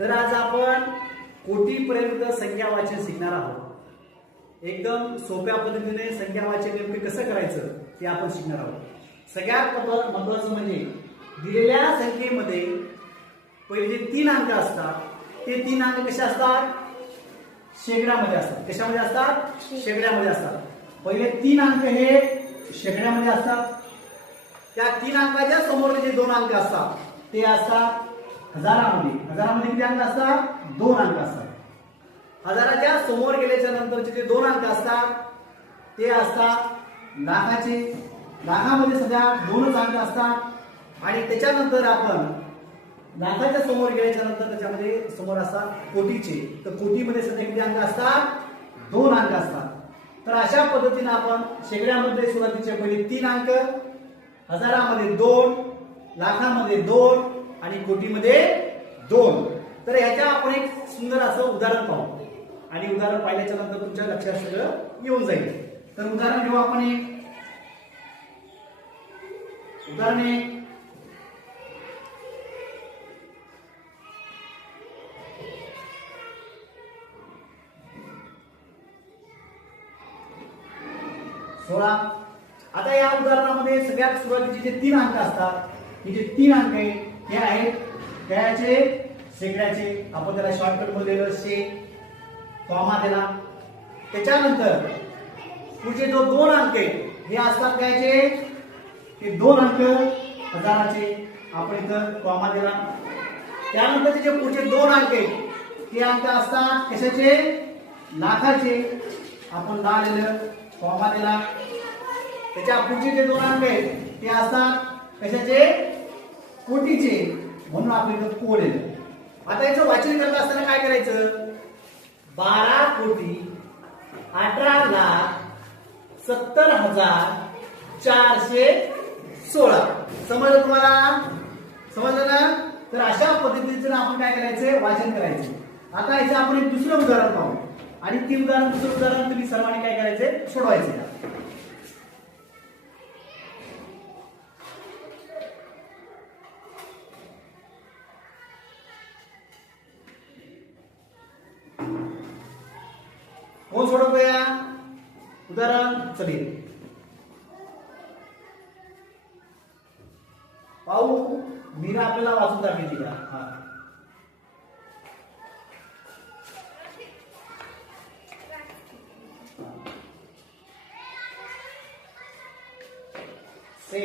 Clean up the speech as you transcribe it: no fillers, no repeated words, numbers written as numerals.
तर आज आपण कोटीपर्यंत संख्या वाचन शिकणार आहोत। एकदम सोप्या पद्धतीने संख्या वाचन नेमके कसं करायचं ते आपण शिकणार आहोत। सगळ्यात महत्त्वाचं म्हणजे दिलेल्या संख्येमध्ये पहिले जे 3 अंक असतात ते 3 अंक कसे असतात? शेकड्यामध्ये असतात। कशामध्ये असतात? शेकड्यामध्ये असतात। पहिले 3 अंक हे शेकड्यामध्ये असतात। त्या 3 अंकाच्या समोरचे जे 2 अंक असतात ते असतात हजारामध्ये। हजारामध्ये किती अंक असतात? 2 अंक असतात। हजाराच्या समोर गेल्याच्या नंतरचे जे 2 अंक असतात ते असतात लाखाचे। लाखामध्ये सध्या 2च अंक असतात आणि त्याच्यानंतर आपण लाखाच्या समोर गेल्याच्या नंतर त्याच्यामध्ये समोर असतात कोटीचे। तर कोटीमध्ये सध्या किती अंक असतात? 2 अंक असतात। तर अशा पद्धतीने आपण शेकड्यामध्ये सुरुवातीचे पहिले 3 अंक, हजारामध्ये 2, लाखामध्ये 2 आणि कोटीमध्ये 2। तर ह्याच्या आपण एक सुंदर असं उदाहरण पाहू आणि उदाहरण पाहिल्याच्या नंतर तुमच्या लक्षात सगळं येऊन जाईल। तर उदाहरण घेऊ आपण एक उदाहरण। सोळा। आता या उदाहरणामध्ये सगळ्यात सुरुवातीचे जे 3 अंक असतात हे जे 3 अंक आहेत हे आहेत त्याचे शेकड्याचे। आपण त्याला शॉर्टकट मध्ये लिहिलं शे, कॉमा दिला। त्याच्यानंतर पुढचे जो 2 अंक आहेत हे असतात त्याचे हे 2 अंक हजाराचे। आपण इथं कॉमा दिला। त्यानंतर जे पुढचे 2 अंक आहेत ते अंक असतात कशाचे? लाखाचे। आपण ला लिहिलं, कॉमा दिला। त्याच्या पुढचे जे 2 अंक आहेत ते असतात कशाचे? कोटीचे, म्हणून आपण इथं को लिहिलं। आता याचं वाचन करत असताना काय करायचं? 12 कोटी 18 लाख 70,416। समजलं तुम्हाला? समजलं ना? तर अशा पद्धतीचं आपण काय करायचं? वाचन करायचं। आता याचं आपण एक दुसरं उदाहरण पाहू आणि ते उदाहरण दुसरं उदाहरण तुम्ही सर्वांनी काय करायचं? सोडवायचं। कोण सोडवतोय या उदाहरण? चलिए पाहू। मीरा आपल्याला वाचून दाखवली का? हा, से